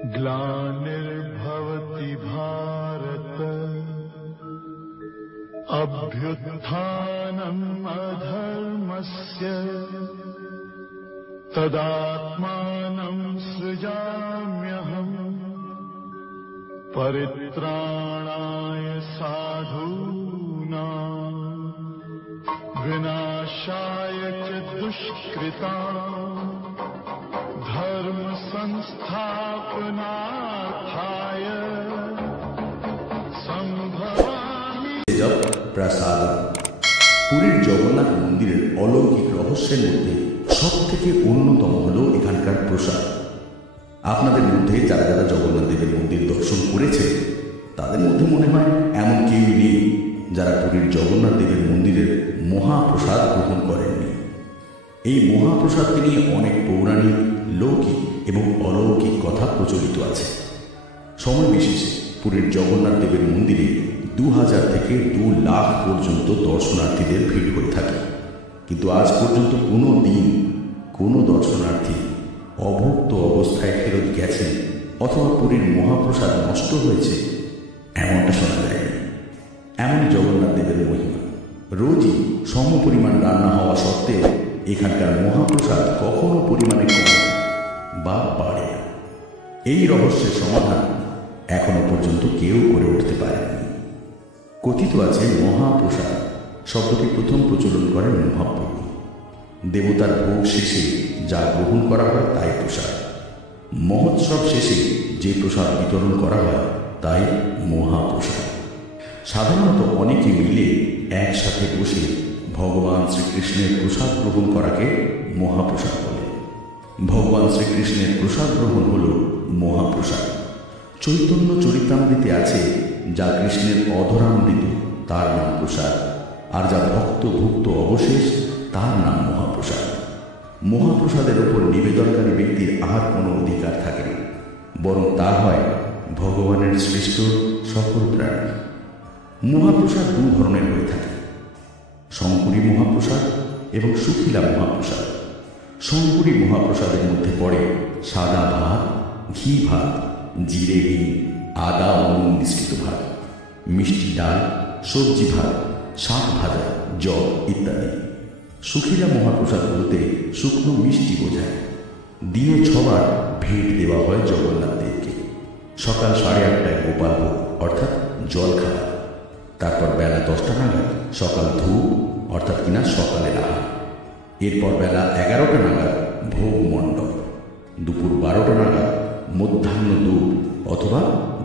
ग्लानिर्भवति भारत अभ्युत्थानम् अधर्मस्य तदात्मानं सृजाम्यहम् परित्राणाय साधूनां विनाशाय च दुष्कृताम् धर्म संस्थापनार्थाय संभवामि। प्रसाद পুরীর জগন্নাথ মন্দিরের অলৌকিক রহস্যের মধ্যে সবথেকে অন্যতম হলো এখানকার প্রসাদ। আপনাদের মধ্যে যারা যারা জগন্নাথ দেবের মন্দির দর্শন করেছে তাদের মধ্যে মনে হয় এমন কেউই নেই যারা পুরীর জগন্নাথ দেবের মন্দিরের মহাপ্রসাদ গ্রহণ করেননি। এই মহাপ্রসাদকে নিয়ে অনেক পৌরাণিক, লৌকিক এবং অলৌকিক কথা প্রচলিত আছে। সময় বিশেষে পুরীর জগন্নাথ দেবের মন্দিরে 2000 থেকে 2 লাখ পর্যন্ত দর্শনার্থীদের ভিড় হয়ে থাকে, কিন্তু আজ পর্যন্ত কোনো দিন কোনো দর্শনার্থী অভুক্ত অবস্থায় ফেরত গেছেন অথবা পুরীর মহাপ্রসাদ নষ্ট হয়েছে এমনটা শোনা যায়নি। এমনই জগন্নাথ দেবের মহিমা। রোজই সম পরিমাণ রান্না হওয়া সত্ত্বেও এখানকার মহাপ্রসাদ কখনো পরিমাণে কম বা বাড়ে না। এই রহস্যের সমাধান এখনো পর্যন্ত কেউ করে উঠতে পারেনি। কথিত আছে মহাপ্রসাদ শব্দটি প্রথম প্রচলন করেন মহাপ্রভু। দেবতার ভোগ শেষে যা গ্রহণ করা হয় তাই প্রসাদ। মহোৎসব শেষে যে প্রসাদ বিতরণ করা হয় তাই মহাপ্রসাদ। সাধারণত অনেকে মিলে একসাথে বসে ভগবান শ্রীকৃষ্ণের প্রসাদ গ্রহণ করাকে মহাপ্রসাদ বলে। ভগবান শ্রীকৃষ্ণের প্রসাদ গ্রহণ হল মহাপ্রসাদ। চৈতন্য চরিতামৃতে আছে যা কৃষ্ণের অধরামৃত তার নাম প্রসাদ, আর যা ভক্তভুক্ত অবশেষ তার নাম মহাপ্রসাদ। মহাপ্রসাদের ওপর নিবেদনকারী ব্যক্তির আর কোনো অধিকার থাকে না, বরং তা হয় ভগবানের সৃষ্ট সকল প্রাণী। মহাপ্রসাদ 2 ধরনের হয়ে থাকে, শঙ্করী মহাপ্রসাদ এবং শুখিলা মহাপ্রসাদ। শঙ্করী মহাপ্রসাদের মধ্যে পড়ে সাদা ভাত, ঘি ভাত, জিরে ঘি, আদা ও নুন মিশ্রিত ভাত, মিষ্টি ডাল, সবজি ভাত, শাক ভাজা, জল ইত্যাদি। শুখিলা মহাপ্রসাদ বলতে শুকনো মিষ্টি বোঝায়। দিনে 6 বার ভেট দেওয়া হয় জগন্নাথ দেবকে। সকাল 8:30টায় গোপাল ভোগ অর্থাৎ জল খাওয়া, তারপর বেলা 10টা নাগাদ সকাল ধূপ অর্থাৎ কিনা সকালের আহার, এরপর বেলা 11টা নাগাদ ভোগ মণ্ডপ, দুপুর 12টা নাগাদ মধ্যাহ্ন ধূপ অথবা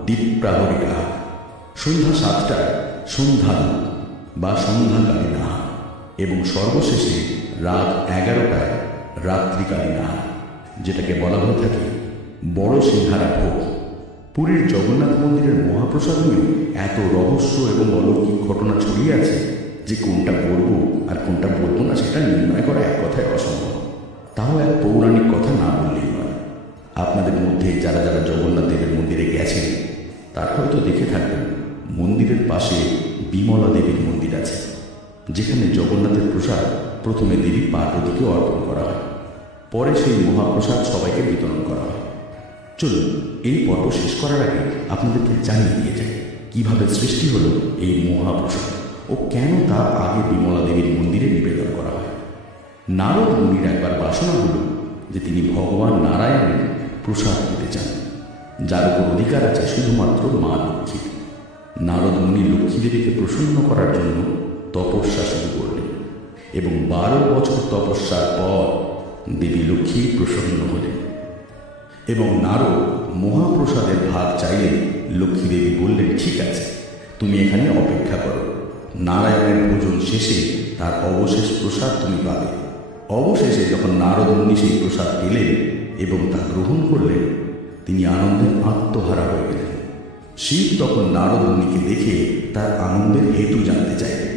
দ্বীপ্রাহরিক আহার, সন্ধ্যা 7টায় সন্ধ্যা ধূপ বা সন্ধ্যাকালীন আহার এবং সর্বশেষে রাত 11টায় রাত্রিকালীন আহার, যেটাকে বলা হয়ে থাকে বড় সিংহারা ভোগ। পুরীর জগন্নাথ মন্দিরের মহাপ্রসাদ নিয়েও এত রহস্য এবং অলৌকিক ঘটনা ছড়িয়ে আছে যে কোনটা বলব আর কোনটা বলবো না সেটা নির্ণয় করা এক কথায় অসম্ভব। তাও এক পৌরাণিক কথা না বললেই নয়। আপনাদের মধ্যে যারা যারা জগন্নাথ দেবের মন্দিরে গেছেন তারা হয়তো দেখে থাকবেন মন্দিরের পাশে বিমলা দেবীর মন্দির আছে, যেখানে জগন্নাথের প্রসাদ প্রথমে দেবী পার্বতীকে অর্পণ করা হয়, পরে সেই মহাপ্রসাদ সবাইকে বিতরণ করা হয়। চলুন এই পর্ব শেষ করার আগে আপনাদেরকে জানিয়ে দিয়ে যাই কিভাবে সৃষ্টি হলো এই মহাপ্রসাদ ও কেন তা আগে বিমলা দেবীর মন্দিরে নিবেদন করা হয়। নারদ মুনির একবার বাসনা হল যে তিনি ভগবান নারায়ণের প্রসাদ পেতে চান, যার উপর অধিকার আছে শুধুমাত্র মা লক্ষ্মীর। নারদ মুনি লক্ষ্মী দেবীকে প্রসন্ন করার জন্য তপস্যা শুরু করলেন এবং 12 বছর তপস্যার পর দেবী লক্ষ্মী প্রসন্ন হলেন এবং নারদ মহাপ্রসাদের ভাগ চাইলে লক্ষ্মী দেবী বললেন, ঠিক আছে, তুমি এখানে অপেক্ষা করো, নারায়ণের ভোজন শেষে তার অবশেষ প্রসাদ তুমি পাবে। অবশেষে যখন নারদ মুনি সেই প্রসাদ পেলেন এবং তা গ্রহণ করলেন, তিনি আনন্দে আত্মহারা হয়ে গেলেন। শিব তখন নারদ মুনিকে দেখে তার আনন্দের হেতু জানতে চাইলেন।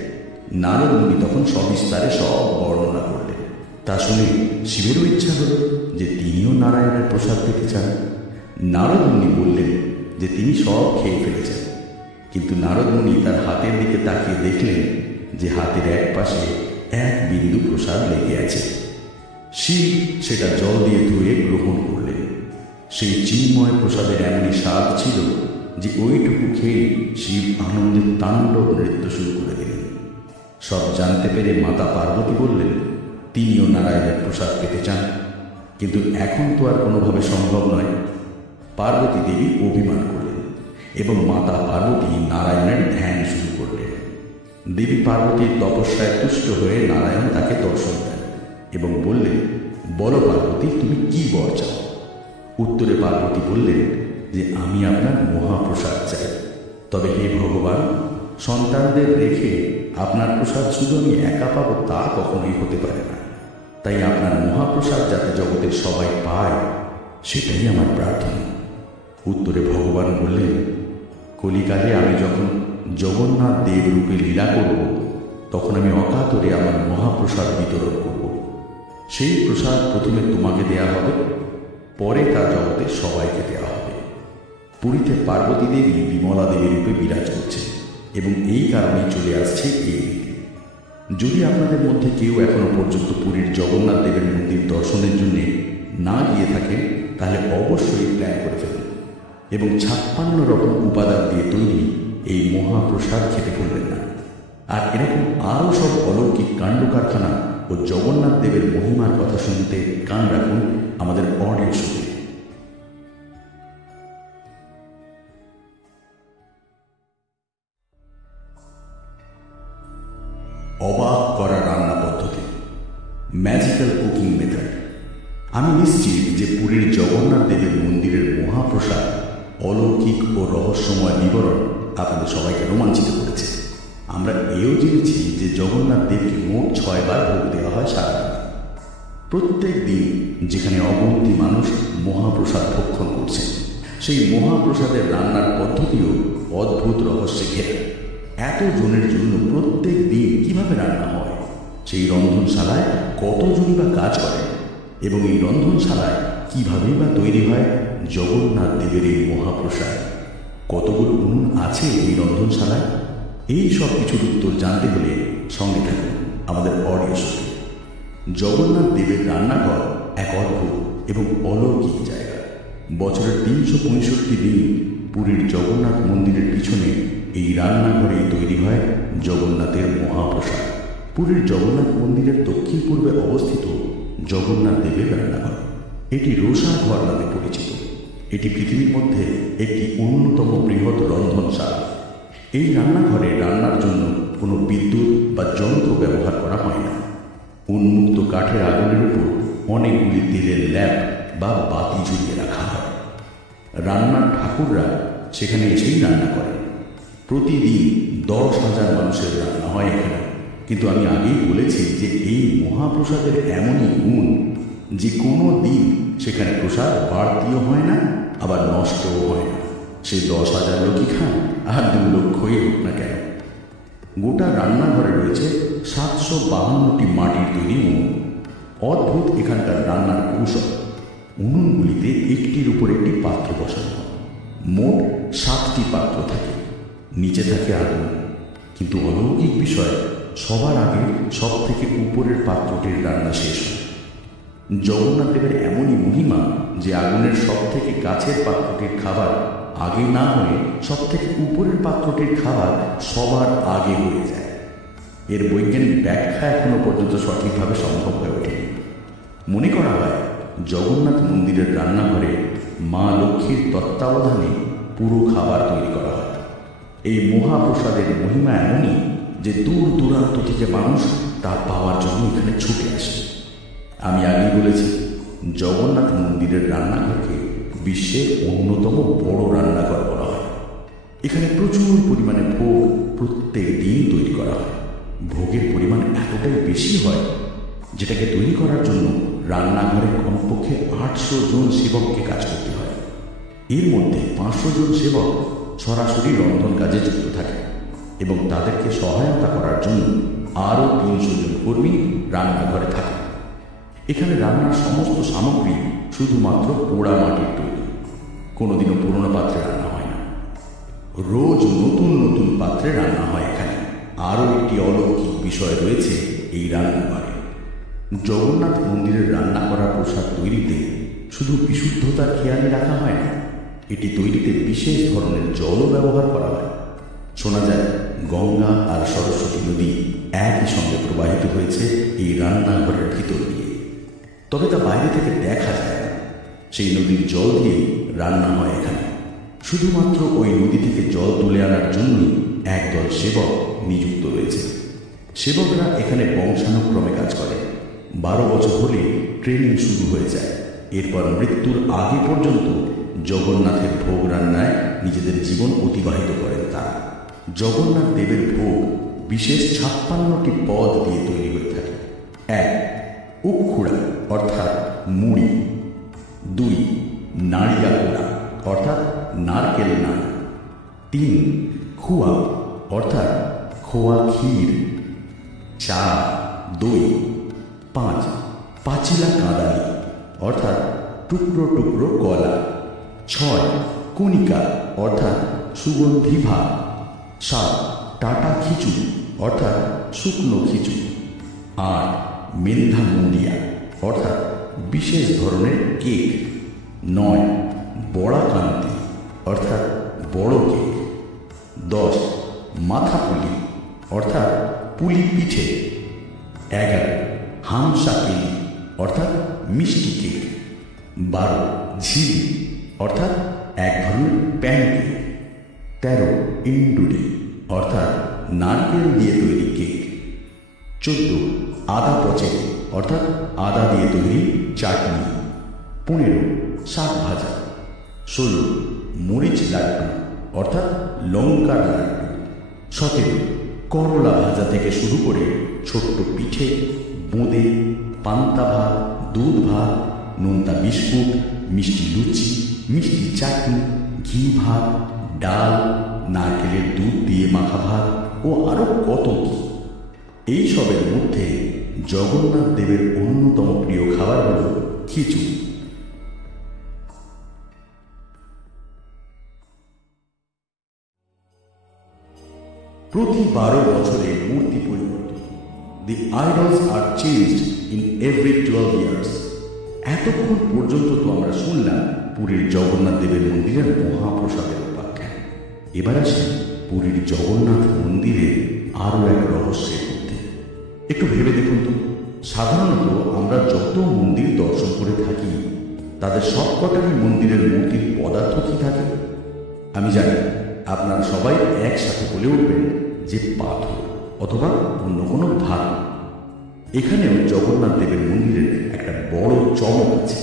নারদ মুনি তখন সবিস্তারে সব বর্ণনা করলেন। তা শুনে শিবেরও ইচ্ছা হল যে তিনিও নারায়ণের প্রসাদ পেতে চান। নারদ মুনি বললেন যে তিনি সব খেয়ে ফেলেছেন, কিন্তু নারদ মুনি তার হাতের দিকে তাকিয়ে দেখলেন যে হাতের এক পাশে 1 বিন্দু প্রসাদ লেগে আছে। শিব সেটা জল দিয়ে ধুয়ে গ্রহণ করলেন। সেই চিন্ময় প্রসাদের এমনই স্বাদ ছিল যে ওইটুকু খেয়ে শিব আনন্দের তাণ্ডব নৃত্য শুরু করে দিলেন। সব জানতে পেরে মাতা পার্বতী বললেন তিনিও নারায়ণের প্রসাদ পেতে চান, কিন্তু এখন তো আর কোনোভাবে সম্ভব নয়। পার্বতী দেবী অভিমান করলেন এবং মাতা পার্বতী নারায়ণের ধ্যান শুরু করলেন। দেবী পার্বতীর তপস্যায় তুষ্ট হয়ে নারায়ণ তাকে দর্শন দেন এবং বললেন, বলো পার্বতী, তুমি কি বর চাও? উত্তরে পার্বতী বললেন যে আমি আপনার মহাপ্রসাদ চাই। তবে হে ভগবান, সন্তানদের রেখে আপনার প্রসাদ শুধু আমি একা পাবো তা কখনোই হতে পারে না। তাই আপনার মহাপ্রসাদ যাতে জগতের সবাই পায় সেটাই আমার প্রার্থনা। উত্তরে ভগবান বললেন, কলিকালে আমি যখন জগন্নাথ দেব রূপে লীলা করব তখন আমি অকাতরে আমার মহাপ্রসাদ বিতরণ করব। সেই প্রসাদ প্রথমে তোমাকে দেয়া হবে, পরে তা জগতের সবাইকে দেওয়া হবে। পুরীতে পার্বতী দেবী বিমলা দেবী রূপে বিরাজ করছে এবং এই কারণেই চলে আসছে এই রীতি। যদি আপনাদের মধ্যে কেউ এখনো পর্যন্ত পুরীর জগন্নাথ দেবের মন্দির দর্শনের জন্য না গিয়ে থাকে তাহলে অবশ্যই প্ল্যান করে ফেলুন এবং 56 রকম উপাদান দিয়ে তৈরি এই মহাপ্রসাদ খেতে ভুলবেন না। আর এরকম আরও সব অলৌকিক কাণ্ড কারখানা ও জগন্নাথ দেবের মহিমার কথা শুনতে কান রাখুন আমাদের অডিও শোতে। অবাক করা রান্না পদ্ধতি, ম্যাজিক্যাল কুকিং মেথড। আমি নিশ্চিত যে পুরীর জগন্নাথ দেবের মন্দিরের মহাপ্রসাদ অলৌকিক ও রহস্যময় বিবরণ আপনাদের সবাইকে রোমাঞ্চিত করেছে। আমরা এও জেনেছি যে জগন্নাথ দেবকে মোট 6 বার ভোগ দেওয়া হয় সারাদিন। প্রত্যেক দিন যেখানে অগণিত মানুষ মহাপ্রসাদ ভক্ষণ করছে, সেই মহাপ্রসাদের রান্নার পদ্ধতিও অদ্ভুত রহস্যে ঘেরা। এত জনের জন্য প্রত্যেক দিন কিভাবে রান্না হয়, সেই রন্ধনশালায় কতজনই বা কাজ করে এবং এই রন্ধনশালায় কিভাবেই বা তৈরি হয় জগন্নাথ দেবের এই মহাপ্রসাদ, কতগুলো উনুন আছে এই রন্ধনশালায়, এই সব কিছুর উত্তর জানতে হলে সঙ্গে থাকুন আমাদের অডিও শোতে। জগন্নাথ দেবের রান্নাঘর এক অদ্ভুত এবং অলৌকিক জায়গা। বছরের 365 দিন পুরীর জগন্নাথ মন্দিরের পিছনে এই রান্নাঘরেই তৈরি হয় জগন্নাথের মহাপ্রসাদ। পুরীর জগন্নাথ মন্দিরের দক্ষিণ পূর্বে অবস্থিত জগন্নাথ দেবের রান্নাঘর, এটি রোষা ঘর নামে পরিচিত। এটি পৃথিবীর মধ্যে একটি অন্যতম বৃহৎ রন্ধনশালা। এই রান্নাঘরে রান্নার জন্য কোনো বিদ্যুৎ বা যন্ত্র ব্যবহার করা হয় না। উন্মুক্ত কাঠের আগুনের উপর অনেকগুলি তেলের ল্যাম্প বা বাতি ঝুলিয়ে রাখা হয়। রান্নার ঠাকুররা সেখানে এসেই রান্না করে। প্রতিদিন 10,000 মানুষের রান্না হয় এখানে। কিন্তু আমি আগেই বলেছি যে এই মহাপ্রসাদের এমনই গুণ যে কোনো দিন সেখানে প্রসাদ বাড়তিও হয় না, আবার নষ্টও হয় না। সে 10,000 লোকই খান আর 2 লক্ষই হোক না কেন। গোটা রান্নাঘরে রয়েছে 752টি মাটির তৈরি উনুন। অদ্ভুত এখানকার রান্নার কৌশল। উনুনগুলিতে একটির উপর একটি পাত্র বসানো হয়। মোট 7টি পাত্র থাকে, নিচে থাকে আগুন। কিন্তু অলৌকিক বিষয়, সবার আগে সব থেকে উপরের পাত্রটির রান্না শেষ হয়। জগন্নাথ দেবের এমনই মহিমা যে আগুনের সব থেকে কাছের পাত্রটির খাবার আগে না হয়ে সব থেকে উপরের পাত্রটির খাবার সবার আগে হয়ে যায়। এর বৈজ্ঞানিক ব্যাখ্যা এখনো পর্যন্ত সঠিকভাবে সম্ভব হয়ে ওঠেনি। মনে করা হয় জগন্নাথ মন্দিরের রান্নাঘরে মা লক্ষ্মীর তত্ত্বাবধানে পুরো খাবার তৈরি করা হয়। এই মহাপ্রসাদের মহিমা এমনই যে দূর দূরান্ত থেকে মানুষ তা পাওয়ার জন্য এখানে ছুটে আসে। আমি আগেই বলেছি, জগন্নাথ মন্দিরের রান্নাঘরকে বিশ্বের অন্যতম বড় রান্নাঘর বলা হয়। এখানে প্রচুর পরিমাণে ভোগ প্রত্যেক দিন তৈরি করা হয়। ভোগের পরিমাণ এতটাই বেশি হয় যেটাকে তৈরি করার জন্য রান্নাঘরে কমপক্ষে 800 জন সেবককে কাজ করতে হয়। এর মধ্যে 500 জন সেবক সরাসরি রন্ধন কাজে যুক্ত থাকে এবং তাদেরকে সহায়তা করার জন্য আরও 300 জন কর্মী রান্নাঘরে থাকে। এখানে রান্নার সমস্ত সামগ্রী শুধুমাত্র পোড়া মাটির তৈরি, কোনোদিনও পুরনো পাত্রে রান্না হয় না। রোজ নতুন নতুন পাত্রে রান্না হয় এখানে। আরও একটি অলৌকিক বিষয় রয়েছে এই রান্নাঘরে। জগন্নাথ মন্দিরের রান্না করা প্রসাদ তৈরিতে শুধু বিশুদ্ধতার খেয়ালে রাখা হয় না, এটি তৈরিতে বিশেষ ধরনের জলও ব্যবহার করা হয়। শোনা যায় গঙ্গা আর সরস্বতী নদী একই সঙ্গে প্রবাহিত হয়েছে এই রান্নাঘরের ভিতর দিয়ে। তবে তা বাইরে থেকে দেখা যায় না। সেই নদীর জল দিয়ে রান্না হয় এখানে। শুধুমাত্র ওই নদী থেকে জল তুলে আনার জন্যই একদল সেবক নিযুক্ত রয়েছে। সেবকরা এখানে বংশানুক্রমে কাজ করে। 12 বছর হলে ট্রেনিং শুরু হয়ে যায়। এরপর মৃত্যুর আগে পর্যন্ত জগন্নাথের ভোগ রান্নায় নিজেদের জীবন অতিবাহিত করেন তারা। জগন্নাথ দেবের ভোগ বিশেষ 56টি পদ দিয়ে তৈরি হয়ে থাকে। 1. উক্ষুড়া অর্থাৎ মুড়ি। 2. নাড়িয়া কোড়া অর্থাৎ নারকেল নাড়ু। 3. খুয়া অর্থাৎ খোয়া ক্ষীর। 4. দই। 5. পাচিলা কাঁদালি অর্থাৎ টুকরো টুকরো কলা। 6. কণিকা অর্থাৎ সুগন্ধি ভাত। 7. টাটা খিচুড়ি অর্থাৎ শুকনো খিচুড়ি। 8. মেন্ধা মুন্ডিয়া অর্থাৎ বিশেষ ধরনের কেক। 9. বড়া কান্তি অর্থাৎ বড় কেক। 10. মাথা পুলি অর্থাৎ পুলি পিঠে। 11. হামসা কেলি অর্থাৎ মিষ্টি কেক। 12. ঝিলি অর্থাৎ এক ধরনের প্যানকেক। 13. ইন্ডুরি অর্থাৎ নারকেল দিয়ে তৈরি কেক। 14. আদা পচেরি অর্থাৎ আদা দিয়ে তৈরি চাটনি। 15. শাক ভাজা। 16. মরিচ লাড্ডু অর্থাৎ লঙ্কার লাড্ডু। 17. করলা ভাজা থেকে শুরু করে ছোট্ট পিঠে, বোঁদে, পান্তা ভাত, দুধ ভাত, নোনতা বিস্কুট, মিষ্টি লুচি, মিষ্টি চাটনি, ঘি ভাত, ডাল, নারকেলের দুধ দিয়ে মাখা ভাত ও আরো কত কি। এইসবের মধ্যে জগন্নাথ দেবের অন্যতম প্রিয় খাবার হল খিচুড়ি। প্রতি 12 বছরে মূর্তি পরিবর্তন। The idols are changed in every 12 years. এতক্ষণ পর্যন্ত তো আমরা শুনলাম পুরীর জগন্নাথ দেবের মন্দিরের মহাপ্রসাদের উপাখ্যান। এবার আসি পুরীর জগন্নাথ মন্দিরের আরও এক রহস্যের মধ্যে। একটু ভেবে দেখুন তো, সাধারণত আমরা যত মন্দির দর্শন করে থাকি তাদের সবকটারই মন্দিরের মূর্তির পদার্থ কি থাকে? আমি জানি আপনারা সবাই একসাথে বলে উঠবেন যে পাথর অথবা অন্য কোনো ধাতু। এখানেও জগন্নাথ দেবের মন্দিরের একটা বড় চমক আছে।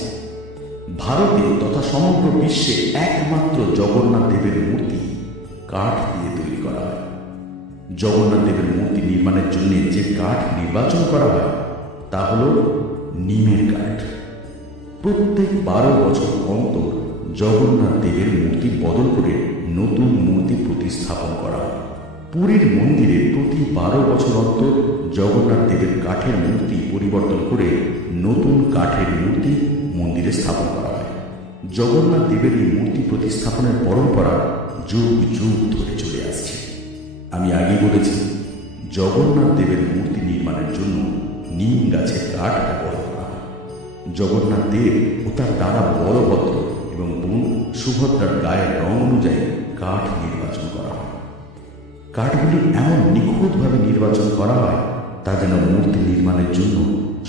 ভারতে তথা সমগ্র বিশ্বে একমাত্র জগন্নাথ দেবের মূর্তি কাঠ দিয়ে তৈরি করা হয়। জগন্নাথ দেবের মূর্তি নির্মাণের জন্য যে কাঠ নির্বাচন করা হয় তা হল নিমের কাঠ। প্রত্যেক 12 বছর অন্তর জগন্নাথ দেবের মূর্তি বদল করে নতুন মূর্তি প্রতিস্থাপন করা হয়। পুরীর মন্দিরে প্রতি 12 বছর অন্তর জগন্নাথ দেবের কাঠের মূর্তি পরিবর্তন করে নতুন কাঠের মূর্তি মন্দিরে স্থাপন করা হয়। জগন্নাথ দেবের এই মূর্তি প্রতিস্থাপনের পরম্পরা যুগ যুগ ধরে চলে আসছে। আমি আগে বলেছি জগন্নাথ দেবের মূর্তি নির্মাণের জন্য নিম গাছের কাঠ ব্যবহার করা হয়। জগন্নাথ দেব ও তার দ্বারা বলভদ্র এবং বোন সুভদ্রার গায়ের রং অনুযায়ী কাঠ নির্বাচন করা হয়। কাঠগুলি এমন নিখুঁতভাবে নির্বাচন করা হয় তা যেন মূর্তি নির্মাণের জন্য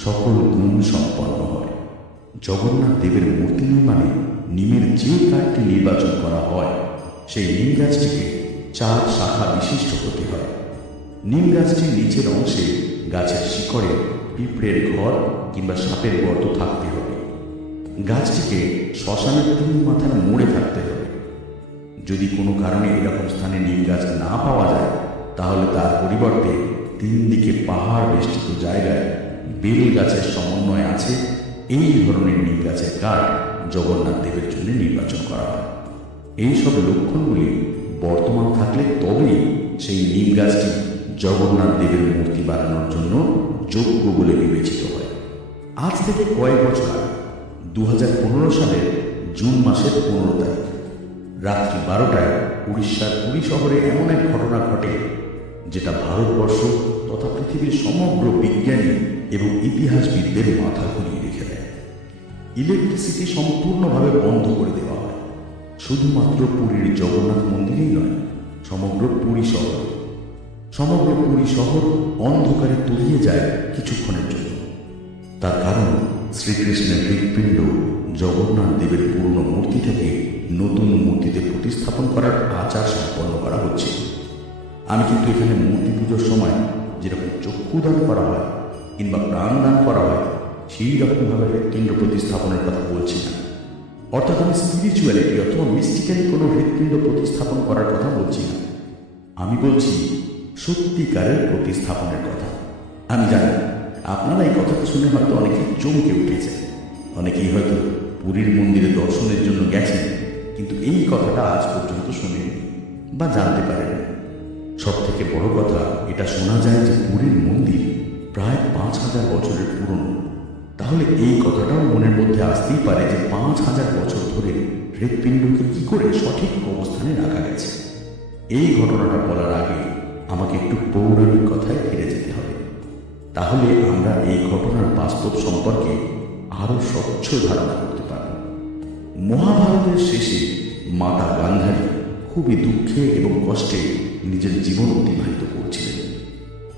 সকল গুণ সম্পন্ন হয়। জগন্নাথ দেবের মূর্তি নির্মাণে নিমের যে কাঠটি নির্বাচন করা হয় সেই নিম গাছটিকে 4 শাখা বিশিষ্ট হতে হয়। নিম গাছটির নিচের অংশে গাছের শিকড়ে পিঁপড়ের ঘর কিংবা সাপের গর্ত থাকতে হবে। গাছটিকে শ্মশানের 3 মাথার মোড়ে থাকতে হবে। যদি কোনো কারণে এরকম স্থানে নিম গাছ না পাওয়া যায় তাহলে তার পরিবর্তে 3 দিকে পাহাড় বেষ্টিত জায়গায় বেল গাছের সমন্বয় আছে এই ধরনের নিম গাছের কাঠ জগন্নাথ দেবের জন্য নির্বাচন করা হয়। এইসব লক্ষণগুলি বর্তমান থাকলে তবেই সেই নিম গাছটি জগন্নাথ দেবের মূর্তি বানানোর জন্য যোগ্য বলে বিবেচিত হয়। আজ থেকে কয়েক বছর আগে 2015 সালের জুন মাসের 15 তারিখ রাত্রি 12টায় উড়িষ্যার পুরী শহরে এমন এক ঘটনা ঘটে যেটা ভারতবর্ষ তথা পৃথিবীর সমগ্র বিজ্ঞানী এবং ইতিহাসবিদদের মাথা ঘুরিয়ে রেখে দেয়। ইলেকট্রিসিটি সম্পূর্ণভাবে বন্ধ করে দেওয়া হয়। শুধুমাত্র পুরীর জগন্নাথ মন্দিরেই নয়, সমগ্র পুরী শহর অন্ধকারে তলিয়ে যায় কিছুক্ষণের জন্য। তার কারণ শ্রীকৃষ্ণের হৃৎপিণ্ড জগন্নাথ দেবের পুরনো মূর্তি থেকে নতুন মূর্তিতে প্রতিস্থাপন করার আচার সম্পন্ন করা হচ্ছে। আমি কিন্তু এখানে মূর্তি পুজোর সময় যেরকম চক্ষুদান করা হয় কিংবা প্রাণদান করা হয় সেই রকমভাবে হৃৎপিণ্ড প্রতিস্থাপনের কথা বলছি না। অর্থাৎ আমি স্পিরিচুয়ালিটি অথবা মিস্টিক্যালি কোনো হৃৎপিণ্ড প্রতিস্থাপন করার কথা বলছি না। আমি বলছি সত্যিকারের প্রতিস্থাপনের কথা। আমি জানি আপনারা এই কথাটা শুনে হয়তো অনেকেই চমকে উঠেছে, অনেকেই হয়তো পুরীর মন্দিরে দর্শনের জন্য গেছেন কিন্তু এই কথাটা আজ পর্যন্ত শুনেনি বা জানতে পারেনি। সব থেকে বড় কথা, এটা শোনা যায় যে পুরীর মন্দির প্রায় 5000 বছরের পুরনো। তাহলে এই কথাটাও মনের মধ্যে আসতেই পারে যে 5000 বছর ধরে হৃৎপিণ্ডকে কি করে সঠিক অবস্থানে রাখা গেছে। এই ঘটনাটা বলার আগে আমাকে একটু পৌরাণিক কথায় ফিরে যেতে হবে। তাহলে আমরা এই ঘটনার বাস্তব সম্পর্কে আরো স্বচ্ছ ধারণা করতে পারব। মহাভারতের শেষে মাতা গান্ধারী খুবই দুঃখে এবং কষ্টে নিজের জীবন অতিবাহিত করছিলেন।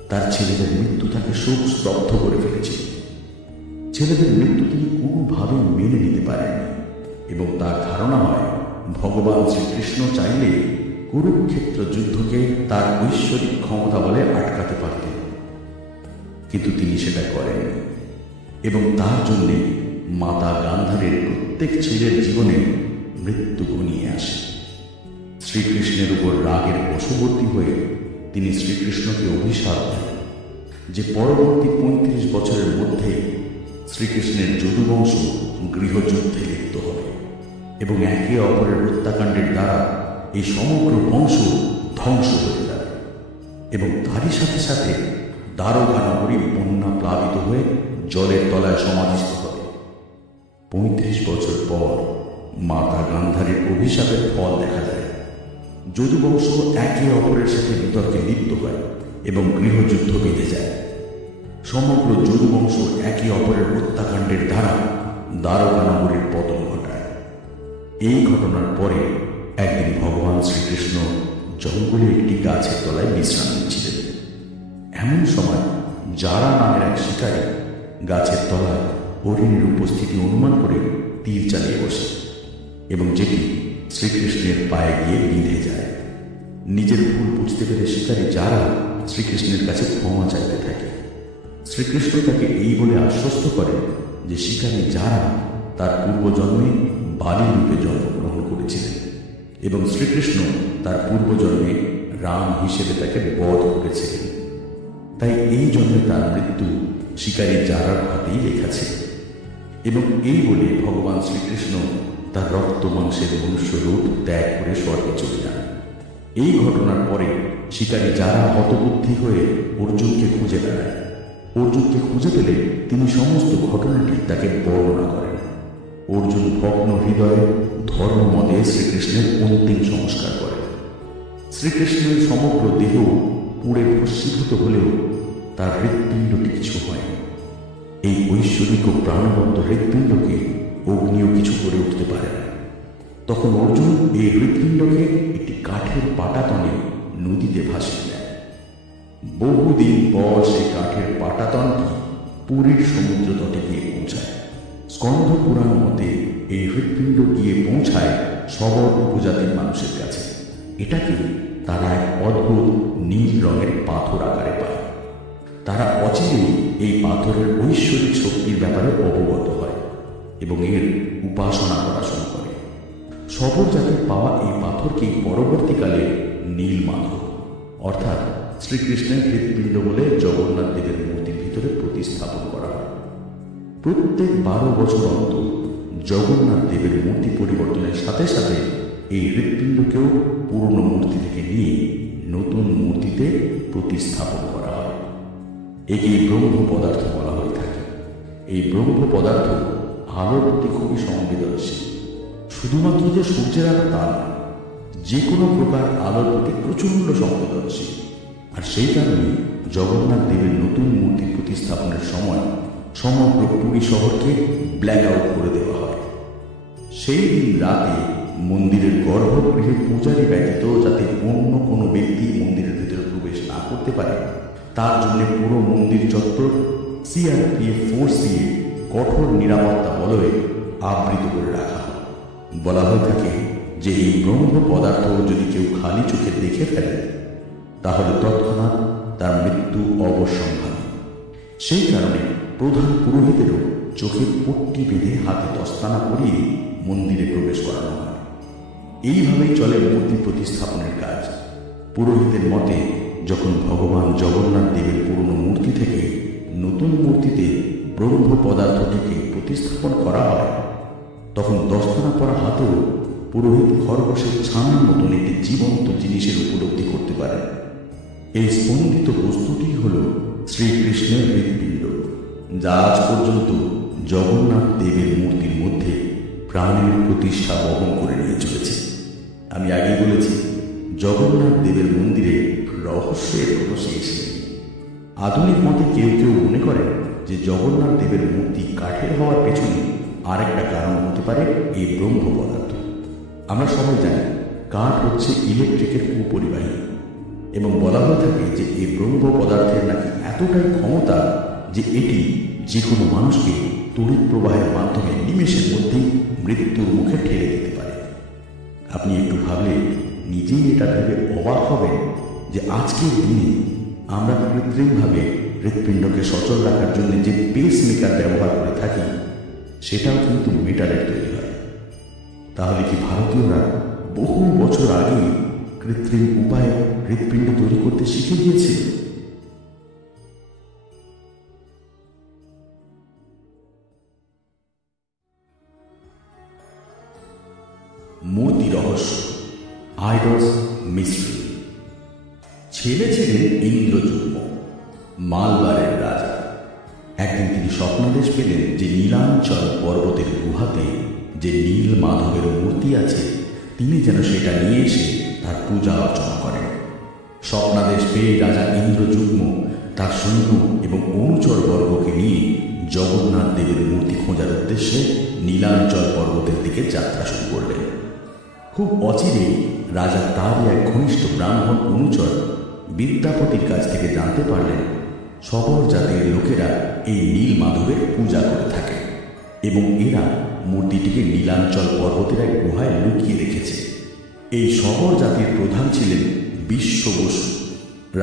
তার ছেলেদের মৃত্যু তাকে শোক স্তব্ধ করে ফেলেছিল। ছেলেদের মৃত্যু তিনি কোনোভাবেই মেনে নিতে পারেননি এবং তার ধারণা হয় ভগবান শ্রীকৃষ্ণ চাইলে কুরুক্ষেত্র যুদ্ধকে তার ঐশ্বরিক ক্ষমতা বলে আটকাতে পারতেন, কিন্তু তিনি সেটা করেননি এবং তার জন্য মাতা গান্ধারীর প্রত্যেক ছেলের জীবনে মৃত্যু ঘনিয়ে আসে। শ্রীকৃষ্ণের উপর রাগের বশবর্তী হয়ে তিনি শ্রীকৃষ্ণকে অভিশাপ দেন যে পরবর্তী 35 বছরের মধ্যে শ্রীকৃষ্ণের যদুবংশ গৃহযুদ্ধে লিপ্ত হবে এবং একে অপরের হত্যাকাণ্ডের দ্বারা এই সমগ্র বংশ ধ্বংস হয়ে যাবে এবং তারই সাথে সাথে দ্বারকা নগরী বন্যা প্লাবিত হয়ে জলের তলায় সমাধিস্থ হবে। 35 বছর পর মাতা গান্ধারীর অভিশাপের ফল দেখা যায়। যদুবংশ একে অপরের সাথে বিতর্কে লিপ্ত হয় এবং গৃহযুদ্ধ বেঁধে যায়। সমগ্র যদুবংশ একে অপরের হত্যাকাণ্ডের দ্বারা দ্বারকা নগরীর পতন ঘটায়। এই ঘটনার পরে একদিন ভগবান শ্রীকৃষ্ণ জঙ্গলে একটি গাছের তলায় বিশ্রাম নিচ্ছিলেন। এমন সময় যারা নামের এক শিকারী গাছের তলায় হরিণের উপস্থিতি অনুমান করে তীর চালিয়ে বসে এবং যেটি শ্রীকৃষ্ণের পায়ে গিয়ে বিঁধে যায়। নিজের ভুল বুঝতে পেরে শিকারী যারা শ্রীকৃষ্ণের কাছে ক্ষমা চাইতে থাকে। শ্রীকৃষ্ণ তাকে এই বলে আশ্বস্ত করেন যে শিকারী যারা তার পূর্বজন্মে বালি রূপে জন্মগ্রহণ করেছিলেন এবং শ্রীকৃষ্ণ তার পূর্বজন্মে রাম হিসেবে তাকে বধ করেছিলেন। তাই এই জন্মে তার মৃত্যু শিকারী যারার হাতেই লেখা ছিল এবং এই বলে ভগবান শ্রীকৃষ্ণ তার রক্ত মাংসের মনুষ্য রূপ ত্যাগ করে স্বর্গে চলে যান। এই ঘটনার পরে শিকারী যারা হতবুদ্ধি হয়ে অর্জুনকে খুঁজে বেড়ায়। অর্জুনকে খুঁজে পেলে তিনি সমস্ত ঘটনাটি তাকে বর্ণনা করেন। অর্জুন ভগ্ন হৃদয়ে ধর্মমতে শ্রীকৃষ্ণের অন্তিম সংস্কার করেন। শ্রীকৃষ্ণের সমগ্র দেহ পুড়ে ভস্মীভূত হলেও তার হৃৎপিণ্ডটি কিছু হয়নি। এই ঐশ্বরিক ও প্রাণবন্ত হৃৎপিণ্ডকে অগ্নিও কিছু করে উঠতে পারে না। তখন অর্জুন এই হৃৎপিণ্ডকে একটি কাঠের পাটাতনে নদীতে ভাসিয়ে দেয়। বহুদিন পর সেই কাঠের পাটাতনটি পুরীর সমুদ্র তটে গিয়ে পৌঁছায়। স্কন্ধ পুরাণ মতে এই হৃৎপিণ্ড গিয়ে পৌঁছায় সবর উপজাতির মানুষের কাছে। এটাকে তারা এক অদ্ভুত নীল রঙের পাথর আকারে পায়। তারা অচিরেই এই পাথরের ঐশ্বরিক শক্তির ব্যাপারে অবগত হয় এবং এর উপাসনা করা শুরু করে। সবর জাতির পাওয়া এই পাথরকেই পরবর্তীকালে নীল মাধব অর্থাৎ শ্রীকৃষ্ণের হৃৎপিণ্ড বলে জগন্নাথ দেবের মূর্তির ভিতরে প্রতিস্থাপন করা হয়। প্রত্যেক 12 বছর অন্তর জগন্নাথ দেবের মূর্তি পরিবর্তনের সাথে সাথে এই হৃৎপিণ্ডকেও পুরনো মূর্তি থেকে নিয়ে নতুন মূর্তিতে প্রতিস্থাপন করা হয়। একে ব্রহ্ম পদার্থ বলা হয়ে থাকে। এই ব্রহ্ম পদার্থ আলোর প্রতি খুবই সংবেদনশীল। শুধুমাত্র যে সূর্যের আলো তা নয়, যে কোনো প্রকার আলোর প্রতি প্রচণ্ড সংবেদনশীল। আর সেই কারণে জগন্নাথ দেবের নতুন মূর্তি প্রতিস্থাপনের সময় সমগ্র পুরী শহরকে ব্ল্যাক আউট করে দেওয়া হয়। সেই দিন রাতে মন্দিরের গর্ভগৃহে পূজারী ব্যতীত যাতে অন্য কোনো ব্যক্তি মন্দিরের ভিতরে প্রবেশ না করতে পারে, তার জন্য পুরো মন্দির চত্বর সিআরপিএফ ফোর্স দিয়ে কঠোর নিরাপত্তা বলয়ে আবৃত করে রাখা হয়। বলা হয়ে থাকে যে এই ব্রহ্ম পদার্থ যদি কেউ খালি চোখে দেখে ফেলে তাহলে তৎক্ষণাৎ তার মৃত্যু অবশ্যম্ভাবী। সেই কারণে প্রধান পুরোহিতেরও চোখে পট্টি বেঁধে হাতে দস্তানা পরিয়ে মন্দিরে প্রবেশ করানো হয়। এইভাবেই চলে মূর্তি প্রতিস্থাপনের কাজ। পুরোহিতের মতে যখন ভগবান জগন্নাথ দেবের পুরনো মূর্তি থেকে নতুন মূর্তিতে ব্রহ্ম পদার্থটিকে প্রতিস্থাপন করা হয়, তখন দস্তানা পরা হাতেও পুরোহিত খরগোশের ছানার মতন একটি জীবন্ত জিনিসের উপলব্ধি করতে পারে। এই স্পন্দিত বস্তুটি হল শ্রীকৃষ্ণের হৃৎপিণ্ড, যা আজ পর্যন্ত জগন্নাথ দেবের মূর্তির মধ্যে প্রাণের প্রতিষ্ঠা বহন করে নিয়ে চলেছে। আমি আগে বলেছি, জগন্নাথ দেবের মন্দিরে রহস্যের কোনো শেষ নেই। আধুনিক মতে কেউ কেউ মনে করেন যে জগন্নাথ দেবের মূর্তি কাঠের হওয়ার পেছনে আরেকটা কারণ হতে পারে এই ব্রহ্ম পদার্থ। আমরা সবাই জানি কাঠ হচ্ছে ইলেকট্রিকের কুপরিবাহী, এবং বলা হয়ে থাকে যে এই ব্রহ্ম পদার্থের নাকি এতটাই ক্ষমতা যে এটি যে কোনো মানুষকে তড়িৎ প্রবাহের মাধ্যমে নিমেষের মধ্যেই মৃত্যুর মুখে ঠেলে দিতে পারে। আপনি একটু ভাবলে নিজেই এটা ভেবে অবাক হবেন যে আজকের দিনে আমরা কৃত্রিমভাবে হৃৎপিণ্ডকে সচল রাখার জন্য যে পেস মেকার ব্যবহার করে থাকি, সেটাও কিন্তু মেটালের তৈরি হয়। তাহলে কি ভারতীয়রা বহু বছর আগে কৃত্রিম উপায়ে হৃৎপিণ্ড তৈরি করতে শিখে গিয়েছিল? মূর্তি রহস্য, আইডলস মিস্ট্রি। ছেলে ছিলেন ইন্দ্রযুগ্ম, মালবারের রাজা। একদিন তিনি স্বপ্নাদেশ পেলেন যে নীলাঞ্চল পর্বতের গুহাতে যে নীল মাধবের মূর্তি আছে, তিনি যেন সেটা নিয়ে এসে তার পূজা অর্চনা করেন। স্বপ্নাদেশ পেয়ে রাজা ইন্দ্রযুগ্ম তার সৈন্য এবং অনুচর বর্গকে নিয়ে জগন্নাথ দেবের মূর্তি খোঁজার উদ্দেশ্যে নীলাঞ্চল পর্বতের দিকে যাত্রা শুরু করলেন। খুব অচিরে রাজা তারই এক ঘনিষ্ঠ ব্রাহ্মণ অনুচর বিদ্যাপতির কাছ থেকে জানতে পারলেন সবর জাতির লোকেরা এই নীল মাধবের পূজা করে থাকে এবং এরা মূর্তিটিকে নীলাঞ্চল পর্বতের এক গুহায় লুকিয়ে রেখেছে। এই সবর জাতির প্রধান ছিলেন বিশ্ব বসু।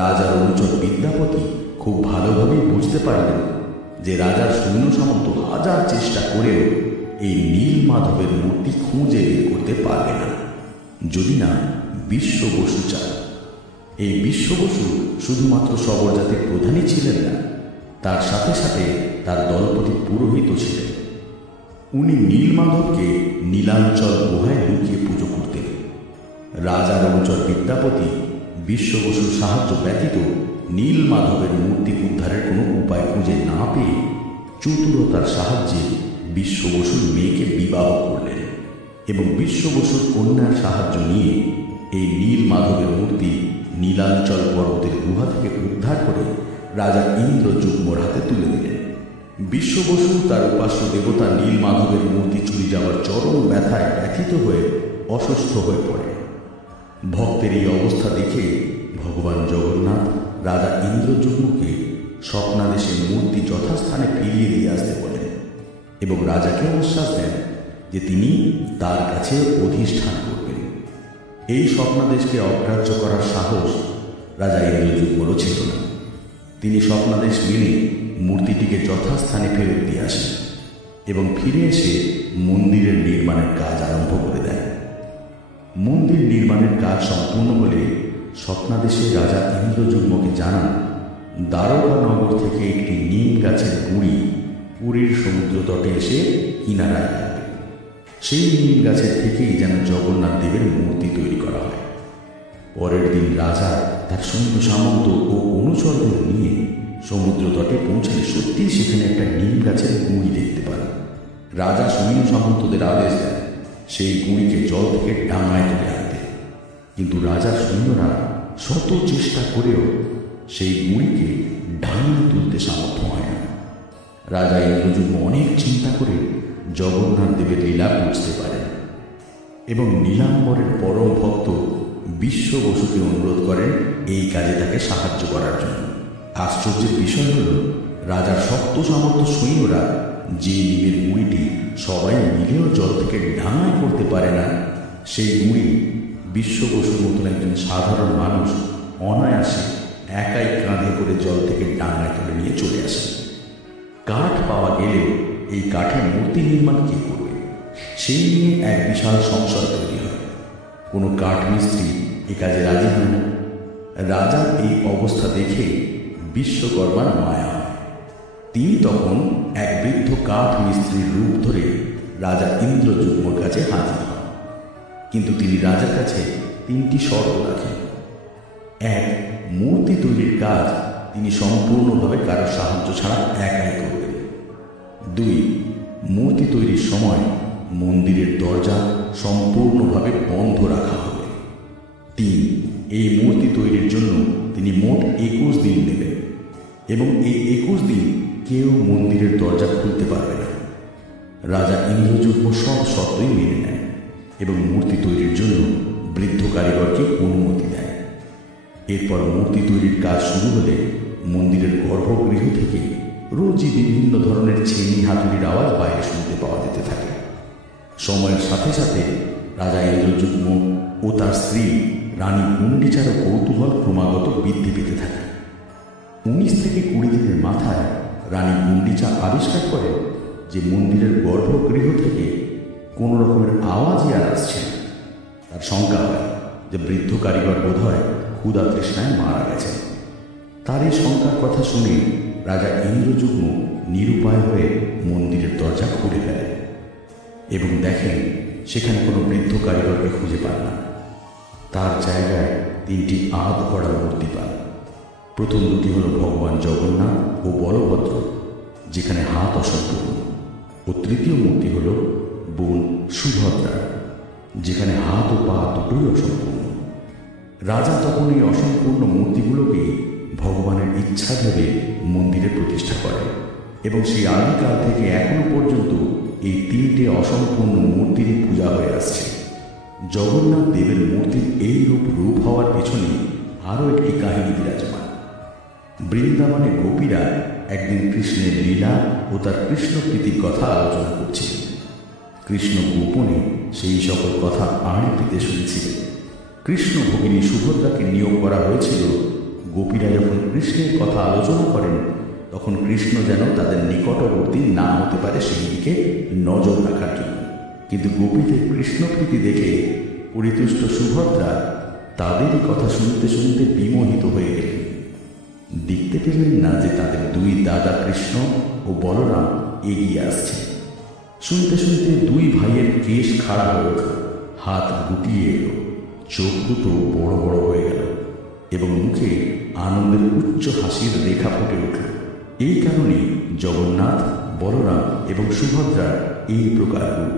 রাজার অনুচর বিদ্যাপতি খুব ভালোভাবেই বুঝতে পারলেন যে রাজার সৈন্য সামন্ত হাজার চেষ্টা করেও এই নীল মাধবের মূর্তি খুঁজে বের করতে পারবে না, যদি না বিশ্ব বসু চায়। এই বিশ্ব বসু শুধুমাত্র সবর জাতির প্রধানই ছিলেন না, তার সাথে সাথে তার দলপতি পুরোহিত ছিলেন। উনি নীলমাধবকে নীলাঞ্চল গুহায় লুকিয়ে পুজো করতেন। রাজার অনুচর বিদ্যাপতি বিশ্ব বসুর সাহায্য ব্যতীত নীলমাধবের মূর্তি উদ্ধারের কোনো উপায় খুঁজে না পেয়ে চতুরতার সাহায্যে বিশ্ব বসুর মেয়েকে বিবাহ করলেন এবং বিশ্ব বসুর কন্যার সাহায্য নিয়ে এই নীল মাধবের মূর্তি নীলাঞ্চল পর্বতের গুহা থেকে উদ্ধার করে রাজা ইন্দ্রযুগ্মর হাতে তুলে দিলেন। বিশ্ব বসু তার উপাস্য দেবতা নীল মাধবের মূর্তি চুরি যাওয়ার চরম ব্যথায় ব্যথিত হয়ে অসুস্থ হয়ে পড়ে। ভক্তের এই অবস্থা দেখে ভগবান জগন্নাথ রাজা ইন্দ্রযুগ্মকে স্বপ্নাদেশে মূর্তি যথাস্থানে ফিরিয়ে দিয়ে আসতে বলেন এবং রাজাকে আশ্বাস দেন যে তিনি তার কাছে অধিষ্ঠান করবেন। এই স্বপ্নাদেশকে অগ্রাহ্য করার সাহস রাজা ইন্দ্রযুগ্মরও ছিল না। তিনি স্বপ্নাদেশ মেনে মূর্তিটিকে যথাস্থানে ফেরত দিয়ে আসেন এবং ফিরে এসে মন্দিরের নির্মাণের কাজ আরম্ভ করে দেন। মন্দির নির্মাণের কাজ সম্পূর্ণ হলে স্বপ্নাদেশে রাজা ইন্দ্রযুগ্মকে জানান দ্বারকা নগর থেকে একটি নিম গাছের গুঁড়ি পুরীর সমুদ্র তটে এসে কিনারায় লাগবে। সেই নিম গাছের থেকেই যেন জগন্নাথ দেবের মূর্তি তৈরি করা হয়। পরের দিন রাজা তার সৈন্য সামন্ত ও অনুচরদের নিয়ে সমুদ্র তটে পৌঁছালে সত্যিই সেখানে একটা নিম গাছের গুঁড়ি দেখতে পান। রাজা সৈন্য সামন্তদের আদেশ দেন সেই গুঁড়িকে জল থেকে ডাঙায় তুলে আনতে, কিন্তু রাজার সৈন্যরা শত চেষ্টা করেও সেই গুঁড়িকে ডাঙায় তুলতে সামর্থ্য হয় না। রাজা ইন্দ্রযুগ্ম অনেক চিন্তা করে জগন্নাথ দেবের লীলা বুঝতে পারেন এবং নীলাম্বরের পরম ভক্ত বিশ্ব বসুকে অনুরোধ করেন এই কাজে তাকে সাহায্য করার জন্য। আশ্চর্যের বিষয় হল, রাজার শক্ত সামর্থ্য সৈন্যরা যে নিমের গুঁড়িটি সবাই মিলেও জল থেকে ডাঙায় করতে পারে না, সেই গুঁড়ি বিশ্ব বসুর মতন একজন সাধারণ মানুষ অনায়াসে একাই কাঁধে করে জল থেকে ডাঙায় তুলে নিয়ে চলে আসে। কাঠ পাওয়া গেলেও এই কাঠের মূর্তি নির্মাণ কে করবে, সেই নিয়ে এক বিশাল সংশয় তৈরি হয়। কোনো কাঠ মিস্ত্রি এ কাজে রাজি হয় না। রাজার এই অবস্থা দেখে বিশ্বকর্মার মায়া হয়। তিনি তখন এক বৃদ্ধ কাঠ মিস্ত্রির রূপ ধরে রাজা ইন্দ্রযুগ্মর কাছে হাজির হন। কিন্তু তিনি রাজার কাছে 3টি শর্ত রাখেন। 1, মূর্তি তৈরির কাজ তিনি সম্পূর্ণভাবে কারো সাহায্য ছাড়া একাই করবেন। 2, মূর্তি তৈরির সময় মন্দিরের দরজা সম্পূর্ণভাবে বন্ধ রাখা হবে। 3, এই মূর্তি তৈরির জন্য তিনি মোট 21 দিন নেবেন এবং এই 21 দিন কেউ মন্দিরের দরজা খুলতে পারবে না। রাজা ইন্দ্রযুগ্ম সব শর্তই মেনে নেয় এবং মূর্তি তৈরির জন্য বৃদ্ধ কারিগরকে অনুমতি দেয়। এরপর মূর্তি তৈরির কাজ শুরু হলে মন্দিরের গর্ভগৃহ থেকে রোজই বিভিন্ন ধরনের ছেনি হাতুড়ির আওয়াজ বাইরে শুনতে পাওয়া যেতে থাকে। সময়ের সাথে সাথে রাজা ইন্দ্রযুগ্ম ও তার স্ত্রী রানী গুন্ডিচারও কৌতূহল ক্রমাগত বৃদ্ধি পেতে থাকে। 19 থেকে 20 দিনের মাথায় রানী গুন্ডিচা আবিষ্কার করে যে মন্দিরের গর্ভগৃহ থেকে কোনো রকমের আওয়াজই আর আসছে না। তার শঙ্কা হয় যে বৃদ্ধ কারিগর বোধহয় ক্ষুধা তৃষ্ণায় মারা গেছেন। তার এই শঙ্কার কথা শুনে রাজা ইন্দ্রযুগ্ম নিরুপায় হয়ে মন্দিরের দরজা খুলে ফেলেন এবং দেখেন সেখানে কোনো বৃদ্ধ কারিগরকে খুঁজে পান না। তার জায়গায় 3টি আধ গড়া মূর্তি পান। প্রথম দুটি হল ভগবান জগন্নাথ ও বলভদ্র, যেখানে হাত অসম্পূর্ণ, ও তৃতীয় মূর্তি হল বোন সুভদ্রা, যেখানে হাত ও পা দুটোই অসম্পূর্ণ। রাজা তখন এই অসম্পূর্ণ মূর্তিগুলোকে ভগবানের ইচ্ছা ভেবে মন্দিরে প্রতিষ্ঠা করেন এবং সেই আদিকাল থেকে এখনো পর্যন্ত এই 3টে অসম্পূর্ণ মূর্তিরই পূজা হয়ে আসছে। জগন্নাথ দেবের মূর্তির এই রূপ হওয়ার পেছনে আরও একটি কাহিনী বিরাজমান। বৃন্দাবনে গোপীরা একদিন কৃষ্ণের লীলা ও তার কৃষ্ণ প্রীতির কথা আলোচনা করছিলেন। কৃষ্ণ গোপনে সেই সকল কথা আড়িতে শুনেছিলেন। কৃষ্ণ ভগিনী সুভদ্রাকে নিয়োগ করা হয়েছিল গোপীরা যখন কৃষ্ণের কথা আলোচনা করেন তখন কৃষ্ণ যেন তাদের নিকটবর্তী না হতে পারে সেই দিকে নজর রাখার জন্য। কিন্তু গোপীদের কৃষ্ণপ্রীতি দেখে পরিতুষ্ট সুভদ্রা তাদেরই কথা শুনতে শুনতে বিমোহিত হয়ে গেলেন। দেখতে পেলেন না যে তাদের 2 দাদা কৃষ্ণ ও বলরাম এগিয়ে আসছে। শুনতে শুনতে 2 ভাইয়ের কেশ খাড়া হয়ে উঠল, হাত গুটিয়ে এলো, চোখ দুটো বড় বড় হয়ে গেল এবং মুখে আনন্দের উচ্চ হাসির রেখা ফুটে উঠল। এই কারণে জগন্নাথ, বলরাম এবং সুভদ্রার এই প্রকার রূপ।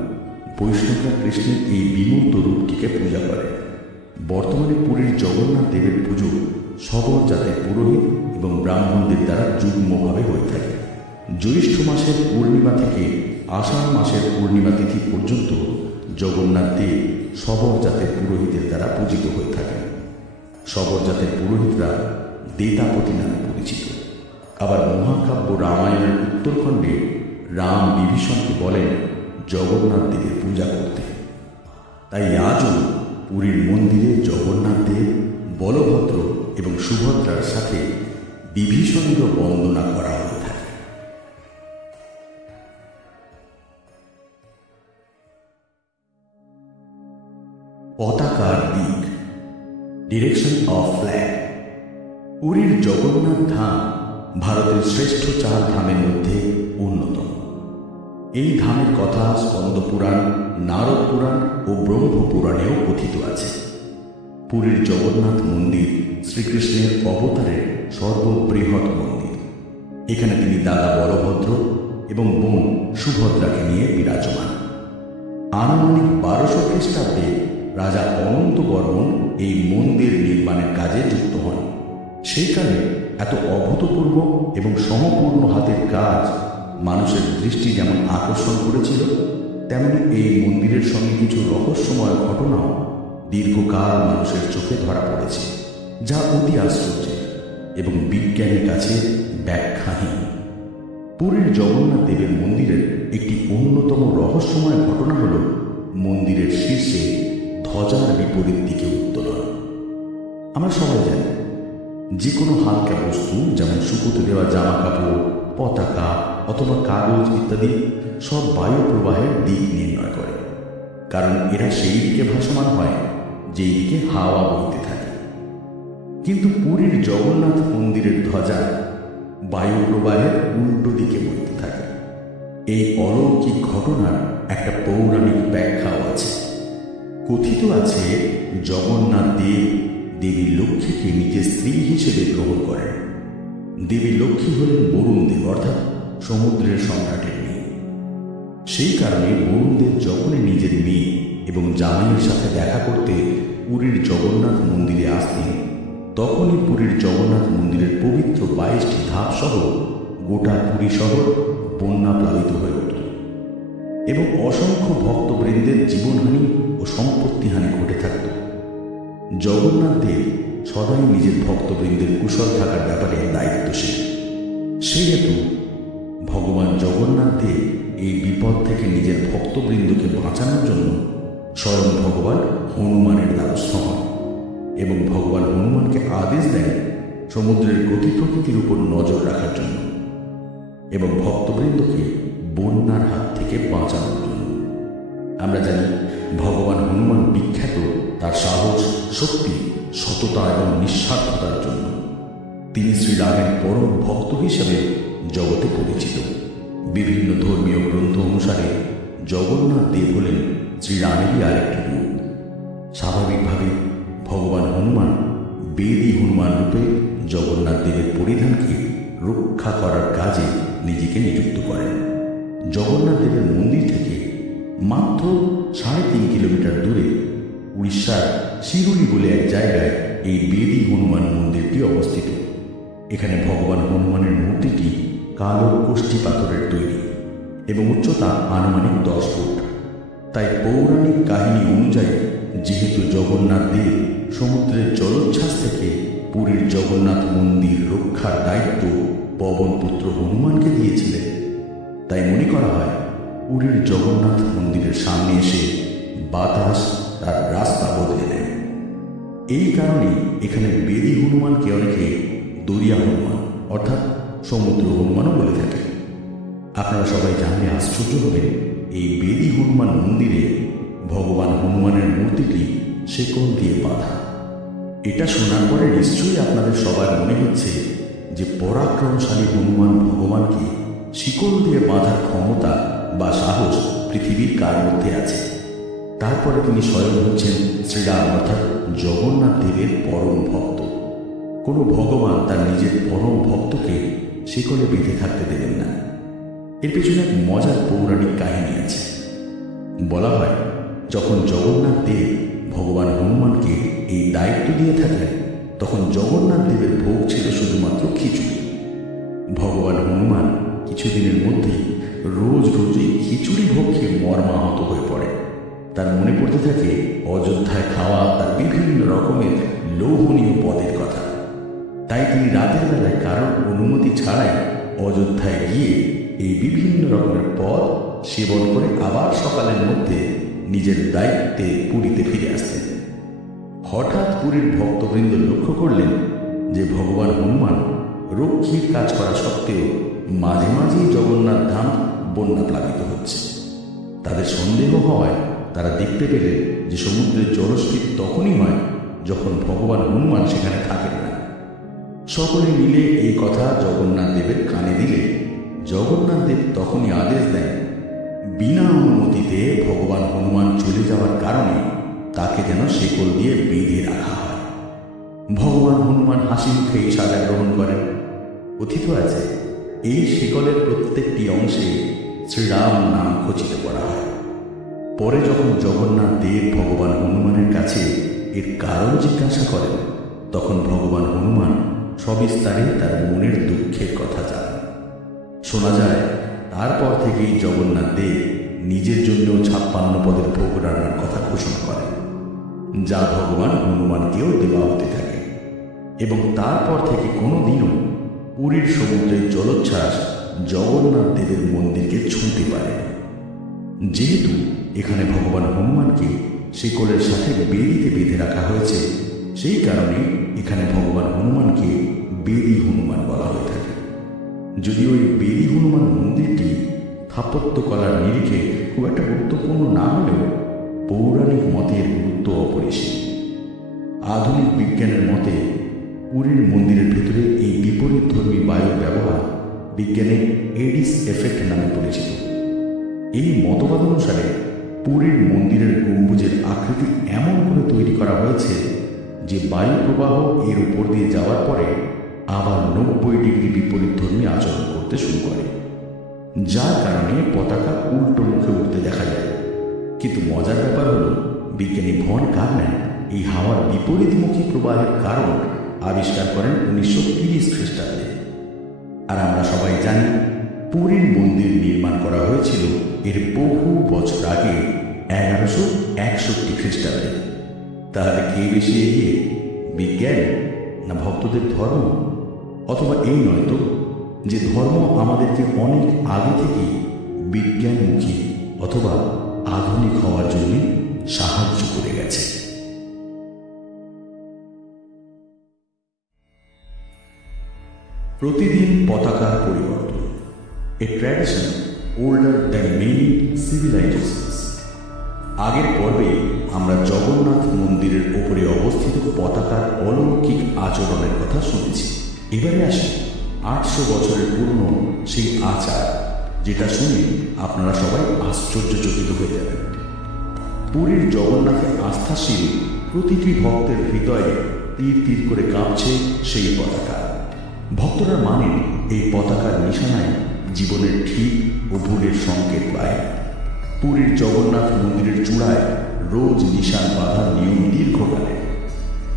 বৈষ্ণবরা কৃষ্ণের এই বিমূর্ত রূপটিকে পূজা করে। বর্তমানে পুরীর জগন্নাথ দেবের পুজো সবর জাতের পুরোহিত এবং ব্রাহ্মণদের দ্বারা যুগ্মভাবে হয়ে থাকে। জ্যৈষ্ঠ মাসের পূর্ণিমা থেকে আষাঢ় মাসের পূর্ণিমা তিথি পর্যন্ত জগন্নাথ দেব সবর জাতের পুরোহিতের দ্বারা পূজিত হয়ে থাকেন। সবর জাতের পুরোহিতরা দেতাপতি নামে পরিচিত। আবার মহাকাব্য রামায়ণের উত্তরখণ্ডে রাম বিভীষণকে বলেন জগন্নাথ দেবের পূজা করতে। তাই আজও পুরীর মন্দিরে জগন্নাথ দেব, বলভদ্র এবং সুভদ্রার সাথে বিভীষণেরও বন্দনা করা হয়ে থাকে। পতাকার দিক, ডিরেকশন অফ ফ্ল্যাগ। পুরীর জগন্নাথ ধাম ভারতের শ্রেষ্ঠ 4 ধামের মধ্যে অন্যতম। এই ধামের কথা স্কন্দ পুরাণ, নারদ পুরাণ ও ব্রহ্ম পুরাণেও কথিত আছে। পুরীর জগন্নাথ মন্দির শ্রীকৃষ্ণের অবতারের সর্ববৃহৎ মন্দির। এখানে তিনি দাদা বলভদ্র এবং বোন সুভদ্রাকে নিয়ে বিরাজমান। আনুমানিক 1200 খ্রিস্টাব্দে রাজা অনন্ত বর্মন এই মন্দির নির্মাণের কাজে যুক্ত হন। সেই কালে এত অভূতপূর্ব এবং সমপূর্ণ হাতের কাজ মানুষের দৃষ্টি যেমন আকর্ষণ করেছিল, তেমনি এই মন্দিরের সঙ্গে কিছু রহস্যময় ঘটনাও দীর্ঘকাল মানুষের চোখে ধরা পড়েছে, যা অতি আশ্চর্যের এবং বিজ্ঞানের কাছে ব্যাখ্যাহীন। পুরীর জগন্নাথ দেবের মন্দিরের একটি অন্যতম রহস্যময় ঘটনা হল মন্দিরের শীর্ষে ধ্বজার বিপরীত দিকে উত্তোলন। আমরা সবাই জানি, যে কোনো হালকা বস্তু যেমন শুকোতে দেওয়া জামা কাপড়, পতাকা অথবা কাগজ ইত্যাদি সব বায়ু প্রবাহের দিক নির্ণয় করে, কারণ এরা সেই দিকে ভাসমান হয় যেই দিকে হাওয়া বইতে থাকে। কিন্তু পুরীর জগন্নাথ মন্দিরের ধ্বজা বায়ু প্রবাহের উল্টো দিকে বইতে থাকে। এই অলৌকিক ঘটনার একটা পৌরাণিক ব্যাখ্যাও আছে। কথিত আছে, জগন্নাথ দেব দেবী লক্ষ্মীকে নিজের স্ত্রী হিসেবে গ্রহণ করেন। দেবী লক্ষ্মী হলেন বরুণ দেব, অর্থাৎ সমুদ্রের সম্রাটের মেয়ে। সেই কারণে বরুণ দেব যখনই নিজের মেয়ে এবং জামাইয়ের সাথে দেখা করতে পুরীর জগন্নাথ মন্দিরে আসতেন, তখনই পুরীর জগন্নাথ মন্দিরের পবিত্র 22টি ধাপ সহ গোটা পুরী শহর বন্যা প্লাবিত হয়ে উঠত এবং অসংখ্য ভক্তবৃন্দের জীবনহানি ও সম্পত্তিহানি ঘটে থাকত। জগন্নাথ দেব সদাই নিজের ভক্তবৃন্দের কুশল থাকার ব্যাপারে দায়িত্বশীল। সেহেতু ভগবান জগন্নাথ দেব এই বিপদ থেকে নিজের ভক্তবৃন্দকে বাঁচানোর জন্য স্বয়ং ভগবান হনুমানের দ্বারস্থ হন এবং ভগবান হনুমানকে আদেশ দেন সমুদ্রের গতি প্রকৃতির উপর নজর রাখার জন্য এবং ভক্তবৃন্দকে বন্যার হাত থেকে বাঁচানোর জন্য। আমরা জানি, ভগবান হনুমান বিখ্যাত তার সাহস, শক্তি, সততা এবং নিঃস্বার্থতার জন্য। তিনি শ্রীরামের পরম ভক্ত হিসেবে জগতে পরিচিত। বিভিন্ন ধর্মীয় গ্রন্থ অনুসারে জগন্নাথ দেব হলেন শ্রীরামেরই আরেকটি রূপ। স্বাভাবিকভাবে ভগবান হনুমান বেদী হনুমান রূপে জগন্নাথ দেবের পরিধানকে রক্ষা করার কাজে নিজেকে নিযুক্ত করেন। জগন্নাথ দেবের মন্দির থেকে মাত্র 3.5 কিলোমিটার দূরে উড়িষ্যার শিরুলি বলে এক জায়গায় এই বেদী হনুমান মন্দিরটি অবস্থিত। এখানে ভগবান হনুমানের মূর্তিটি কালো কোষ্ঠী পাথরের তৈরি এবং উচ্চতা আনুমানিক 10 ফুট। তাই পৌরাণিক কাহিনী অনুযায়ী, যেহেতু জগন্নাথ দেব সমুদ্রের জলোচ্ছ্বাস থেকে পুরীর জগন্নাথ মন্দির রক্ষার দায়িত্ব পবনপুত্র হনুমানকে দিয়েছিলেন, তাই মনে করা হয় পুরীর জগন্নাথ মন্দিরের সামনে এসে বাতাস তার রাস্তা বদলে নেয়। এই কারণে এখানে বেদী হনুমানকে অনেকে দরিয়া হনুমান অর্থাৎ সমুদ্র হনুমানও বলে থাকে। আপনারা সবাই জানলে আশ্চর্য হবেন, এই বেদী হনুমান মন্দিরে ভগবান হনুমানের মূর্তিটি শেকল দিয়ে বাঁধা। এটা শোনার পরে নিশ্চয়ই আপনাদের সবার মনে হচ্ছে যে পরাক্রমশালী হনুমান ভগবানকে শিকল দিয়ে বাঁধার ক্ষমতা বা সাহস পৃথিবীর কার মধ্যে আছে। তারপরে তিনি স্বয়ং হচ্ছেন শ্রীরাম অর্থাৎ জগন্নাথ দেবের পরম ভক্ত। কোনো ভগবান তার নিজের পরম ভক্তকে শিকলে বেঁধে থাকতে দেবেন না। এর পেছনে এক মজার পৌরাণিক কাহিনী আছে। বলা হয়, যখন জগন্নাথ দেব ভগবান হনুমানকে এই দায়িত্ব দিয়ে থাকেন, তখন জগন্নাথ দেবের ভোগ ছিল শুধুমাত্র খিচুড়ি। ভগবান হনুমান কিছুদিনের মধ্যেই রোজ রোজ এই খিচুড়ি ভোগ খেয়ে মর্মাহত হয়ে পড়ে। তার মনে পড়তে থাকে অযোধ্যায় খাওয়া তার বিভিন্ন রকমের লোভনীয় পদের কথা। তাই তিনি রাতের বেলায় কারোর অনুমতি ছাড়াই অযোধ্যায় গিয়ে এই বিভিন্ন রকমের পদ সেবন করে আবার সকালের মধ্যে নিজের দায়িত্বে পুরীতে ফিরে আসতেন। হঠাৎ পুরীর ভক্তবৃন্দ লক্ষ্য করলেন যে ভগবান হনুমান রক্ষীর কাজ করা সত্ত্বেও মাঝে মাঝেই জগন্নাথ ধাম বন্যা প্লাবিত হচ্ছে। তাদের সন্দেহ হওয়ায় তারা দেখতে পেলেন যে সমুদ্রের জলস্ফীতি তখনই হয় যখন ভগবান হনুমান সেখানে থাকেন না। সকলে মিলে এই কথা জগন্নাথ দেবের কানে দিলে জগন্নাথ দেব তখনই আদেশ দেন, বিনা অনুমতিতে ভগবান হনুমান চলে যাওয়ার কারণে তাকে যেন শেকল দিয়ে বেঁধে রাখা হয়। ভগবান হনুমান হাসি মুখে এই সাজা গ্রহণ করেন। কথিত আছে, এই শিকলের প্রত্যেকটি অংশে শ্রীরাম নাম খচিত করা হয়। পরে যখন জগন্নাথ দেব ভগবান হনুমানের কাছে এর কারণ জিজ্ঞাসা করেন, তখন ভগবান হনুমান সবিস্তারে তার মনের দুঃখের কথা জানান। শোনা যায়, তারপর থেকেই জগন্নাথ দেব নিজের জন্য 56 পদের ভোগ রান্নার কথা ঘোষণা করেন, যা ভগবান হনুমানকেও দেওয়া হতে থাকে। এবং তারপর থেকে কোনোদিনও পুরীর সমুদ্রের জলোচ্ছ্বাস জগন্নাথ দেবের মন্দিরকে ছুঁতে পারে। যেহেতু এখানে ভগবান হনুমানকে শিকলের সাথে বেদিতে বেঁধে রাখা হয়েছে, সেই কারণে এখানে ভগবান হনুমানকে বেদি হনুমান বলা হয়ে থাকে। যদিও এই বেদি হনুমান মন্দিরটি স্থাপত্যকলার নিরিখে খুব একটা গুরুত্বপূর্ণ না হলেও পৌরাণিক মতের গুরুত্ব অপরিসীম। আধুনিক বিজ্ঞানের মতে পুরীর মন্দিরের ভেতরে এই বিপরীতধর্মী বায়ুর ব্যবহার বিজ্ঞানে এডিস এফেক্ট নামে পরিচিত। এই মতবাদ অনুসারে পুরীর মন্দিরের গম্বুজের আকৃতি এমন করে তৈরি করা হয়েছে যে বায়ু প্রবাহ এর উপর দিয়ে যাওয়ার পরে আবার 90 ডিগ্রি বিপরীতধর্মী আচরণ করতে শুরু করে, যার কারণে পতাকা উল্টো মুখে উঠতে দেখা যায়। কিন্তু মজার ব্যাপার হল, বিজ্ঞানী ভন কারম্যান এই হাওয়ার বিপরীতমুখী প্রবাহের কারণ আবিষ্কার করেন 1930 খ্রিস্টাব্দে। আর আমরা সবাই জানি পুরীর মন্দির নির্মাণ করা হয়েছিল এর বহু বছর আগে 1161 খ্রিস্টাব্দে। তাহলে কে বেশি এগিয়ে, বিজ্ঞান না ভক্তদের ধর্ম? অথবা এই নয়তো যে ধর্ম আমাদেরকে অনেক আগে থেকে বিজ্ঞানমুখী অথবা আধুনিক হওয়ার জন্য সাহায্য করে গেছে। প্রতিদিন পতাকার পরিবর্তন, a tradition older than many civilizations. আগের পর্বে আমরা জগন্নাথ মন্দিরের ওপরে অবস্থিত পতাকার অলৌকিক আচরণের কথা শুনেছি। এবারে আসি 800 বছরের পুরনো সেই আচার, যেটা শুনে আপনারা সবাই আশ্চর্যচকিত হয়ে যাবেন। পুরীর জগন্নাথের আস্থাশীল প্রতিটি ভক্তের হৃদয়ে তীর তীর করে কাঁপছে সেই পতাকা। ভক্তরা মানেন এই পতাকার নিশানায় জীবনের ঠিক ও ভুলের সংকেত পায়। পুরীর জগন্নাথ মন্দিরের চূড়ায় রোজ নিশান বাঁধার নিয়ম দীর্ঘকালের।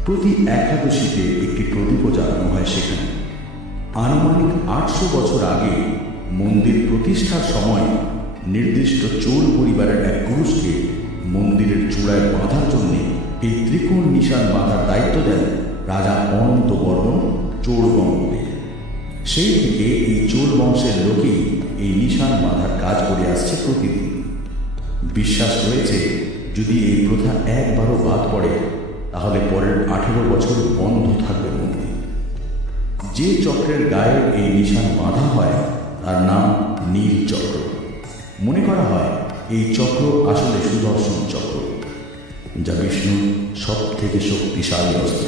প্রতি একাদশীতে একটি প্রদীপও জ্বালানো হয় সেখানে। আনুমানিক 800 বছর আগে মন্দির প্রতিষ্ঠার সময় নির্দিষ্ট চোর পরিবারের এক পুরুষকে মন্দিরের চূড়ায় বাঁধার জন্য এই ত্রিকোণ নিশান বাঁধার দায়িত্ব দেন রাজা অনন্ত বর্মন চোর বংশে। সেই থেকে এই চোর বংশের লোকেই এই নিশান বাঁধার কাজ করে আসছে প্রতিদিন। বিশ্বাস রয়েছে যদি এই প্রথা একবারও বাদ পড়ে তাহলে পরের 18 বছর বন্ধ থাকবে মন্দির। যে চক্রের গায়ে এই নিশান বাঁধা হয় তার নাম নীল চক্র। মনে করা হয় এই চক্র আসলে সুদর্শন চক্র, যা বিষ্ণুর সব থেকে শক্তিশালী অস্ত্র।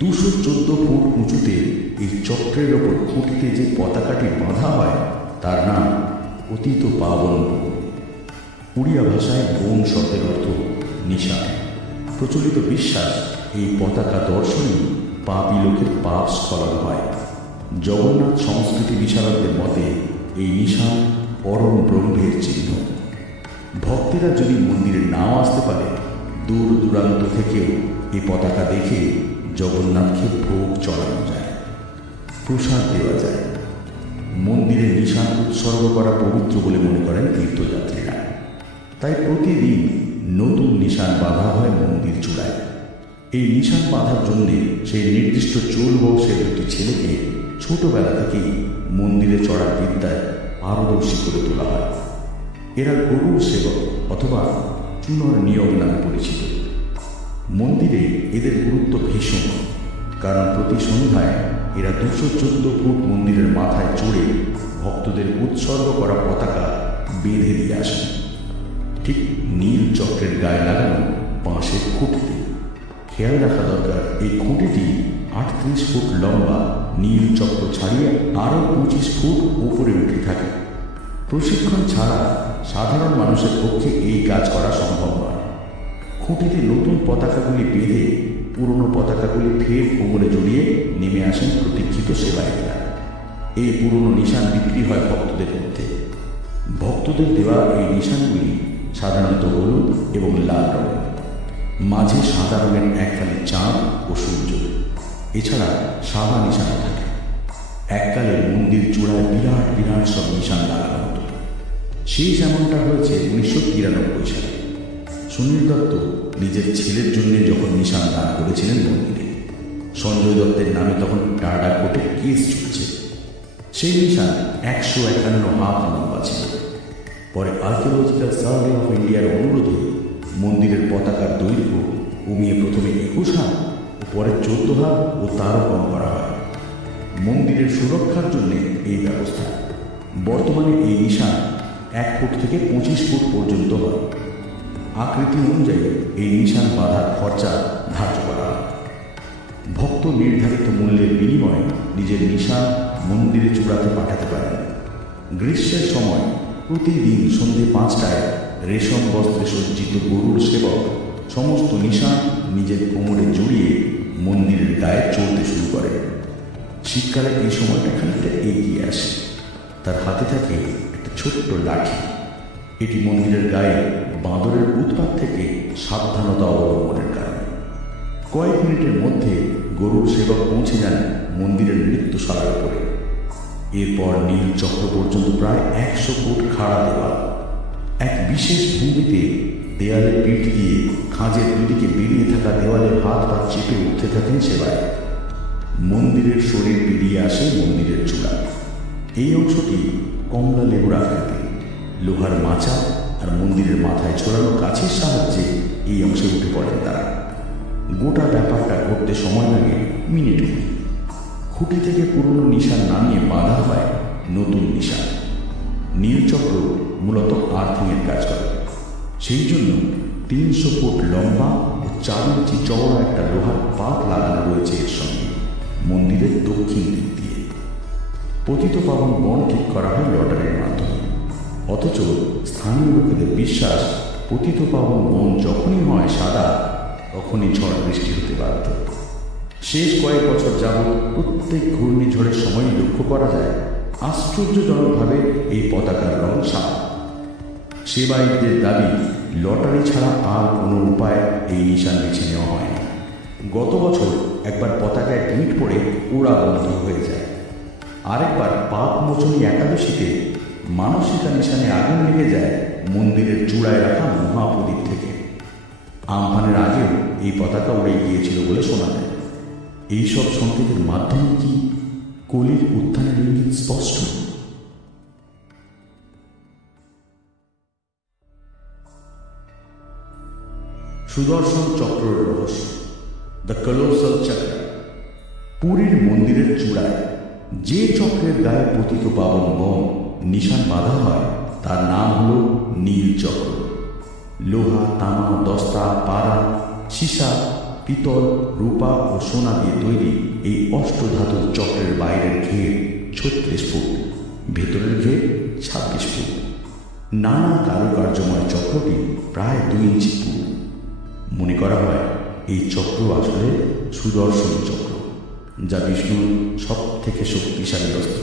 214 ফুট উঁচুতে এই চক্রের ওপর খুঁটিতে যে পতাকাটি বাঁধা হয় তার নাম অতীত পাবন বন। উড়িয়া ভাষায় বন শব্দের অর্থ নিশান। প্রচলিত বিশ্বাস এই পতাকা দর্শনে পাপী লোকের পাপ স্খলন হয়। জগন্নাথ সংস্কৃতি বিশারদদের মতে এই নিশান পরম ব্রহ্মের চিহ্ন। ভক্তেরা যদি মন্দিরে নাও আসতে পারে, দূর দূরান্ত থেকেও এই পতাকা দেখে জগন্নাথকে ভোগ চড়ানো যায়, প্রসাদ দেওয়া যায়। মন্দিরে নিশান উৎসর্গ করা পবিত্র বলে মনে করেন তীর্থযাত্রীরা। তাই প্রতিদিন নতুন নিশান বাঁধা হয় মন্দির চূড়ায়। এই নিশান বাঁধার জন্য সেই নির্দিষ্ট চোর বংশের দুটি ছেলেকে ছোটবেলা থেকেই মন্দিরে চড়ার বিদ্যায় পারদর্শী করে তোলা হয়। এরা গরুর সেবক অথবা চুনর নিয়োগ নামে পরিচিত। মন্দিরে এদের গুরুত্ব ভীষণ, কারণ প্রতি সন্ধ্যায় এরা 214 ফুট মন্দিরের মাথায় চড়ে ভক্তদের উৎসর্গ করা পতাকা বেঁধে দিয়ে আসেন, ঠিক নীল চক্রের গায়ে লাগানো বাঁশের খুঁটিতে। খেয়াল রাখা দরকার, এই খুঁটিটি 38 ফুট লম্বা নীল চক্র ছাড়িয়ে আরও 25 ফুট উপরে উঠে থাকে। প্রশিক্ষণ ছাড়া সাধারণ মানুষের পক্ষে এই কাজ করা সম্ভব নয়। খুঁটিতে নতুন পতাকাগুলি বেঁধে পুরনো পতাকাগুলি ফের কোমরে জড়িয়ে নেমে আসেন প্রতীক্ষিত সেবায়িতরা। এই পুরনো নিশান বিক্রি হয় ভক্তদের মধ্যে। ভক্তদের দেওয়া এই নিশানগুলি সাধারণত হলুদ এবং লাল রঙের, মাঝে সাদা রঙের একখানি চাঁদ ও সূর্য, এছাড়া সাদা নিশানও থাকে। এককালে মন্দির চূড়ায় বিরাট বিরাট সব নিশান লাগানো হতো। শেষ এমনটা হয়েছে 1993 সালে। সুনীল দত্ত নিজের ছেলের জন্য যখন নিশান দান করেছিলেন মন্দিরে, সঞ্জয় দত্তের নামে তখন টাটা কোর্টে কেস চলছে। সেই নিশান 151 হাত লম্বা ছিল। পরে আর্কিওলজিক্যাল সার্ভে অফ ইন্ডিয়ার অনুরোধে মন্দিরের পতাকার দৈর্ঘ্য কমিয়ে প্রথমে 21 হাত ও পরে 14 হাত ও তারও কম করা হয়। মন্দিরের সুরক্ষার জন্য এই ব্যবস্থা। বর্তমানে এই নিশান 1 ফুট থেকে 25 ফুট পর্যন্ত হয়। আকৃতি অনুযায়ী এই নিশান বাঁধার খরচা ধার্য করা হয়। ভক্ত নির্ধারিত মূল্যের বিনিময়ে নিজের নিশান মন্দিরে চূড়াতে পাঠাতে পারেন। গ্রীষ্মের সময় প্রতিদিন সন্ধ্যে 5টায় রেশম বস্ত্রে সজ্জিত গরুর সেবক সমস্ত নিশান নিজের কোমরে জড়িয়ে মন্দিরের গায়ে চলতে শুরু করে। শীতকালে এই সময়টা খানিকটা এগিয়ে আসে। তার হাতে থাকে একটা ছোট্ট লাঠি। এটি মন্দিরের গায়ে বাঁদরের উৎপাত থেকে সাবধানতা অবলম্বনের কারণে। কয়েক মিনিটের মধ্যে গরুর সেবক পৌঁছে যান মন্দিরের নৃত্যশালার উপরে। এরপর নীল চক্র পর্যন্ত প্রায় 100 ফুট খাড়া দেওয়াল। এক বিশেষ ভঙ্গিতে দেয়ালে পিঠ দিয়ে খাঁজের দুদিকে বেরিয়ে থাকা দেওয়ালে হাত পা চেপে উঠতে থাকেন সেবায়। মন্দিরের শরীর বেরিয়ে আসে মন্দিরের চূড়া। এই অংশটি কমলা লেবুর আকৃতি। লোহার মাচা আর মন্দিরের মাথায় ছড়ানো কাছের সাহায্যে এই অংশে উঠে পড়েন তারা। গোটা ব্যাপারটা ঘটতে সময় লাগে মিনিট। খুঁটি থেকে পুরনো নিশান নামিয়ে বাঁধা হয় নতুন নিশান। নীলচক্র মূলত আর্থিংয়ের কাজ করে। সেই জন্য 300 ফুট লম্বা ও 4 ইঞ্চি চওড়া একটা লোহার পাত লাগানো রয়েছে এর সঙ্গে মন্দিরের দক্ষিণ দিক দিয়ে। পতিতপাবন বন ঠিক করা হয় লটারির মাধ্যমে। অথচ স্থানীয় লোকেদের বিশ্বাস, পতিতপাবন বন যখনই হয় সাদা তখনই ঝড় বৃষ্টি হতে বাধ্য। শেষ কয়েক বছর যাবৎ প্রত্যেক ঘূর্ণিঝড়ের সময় লক্ষ্য করা যায় আশ্চর্যজনকভাবে এই পতাকার রং সাদা। সেবায়িতদের দাবি, লটারি ছাড়া আর কোনো উপায় এই নিশান বেছে নেওয়া হয়নি। গত বছর একবার পতাকায় গিঁট পড়ে ওড়া বন্ধ হয়ে যায়। আরেকবার পাপ মোচনী একাদশীতে মানসিকা নিশানে আগুন লেগে যায় মন্দিরের চূড়ায় রাখা মহাপ্রদীপ থেকে। আমফানের আগেও এই পতাকা উড়ে গিয়েছিল বলে শোনা যায়। এইসব সংকেতের মাধ্যমে কি কলির উত্থানের ইঙ্গিত স্পষ্ট? সুদর্শন চক্রের রহস্য, দ্য কলোসাল চক্র। পুরীর মন্দিরের চূড়ায় যে চক্রের গায়ে পতিতপাবন বন নিশান বাঁধা হয় তার নাম হল নীল চক্র। লোহা, তামা, দস্তা, পাড়া, সীসা, পিতল, রূপা ও সোনা দিয়ে তৈরি এই অষ্টধাতুর চক্রের বাইরের ঘের 36 ফুট, ভেতরের ঘের 26 ফুট। নানা কারুকার্যময় চক্রটি প্রায় 2 ইঞ্চি পুরু। মনে করা হয় এই চক্র আসলে সুদর্শন চক্র, যা বিষ্ণুর সব থেকে শক্তিশালী অস্ত্র।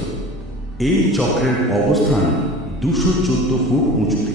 এই চক্রের অবস্থান 214 ফুট উঁচুতে।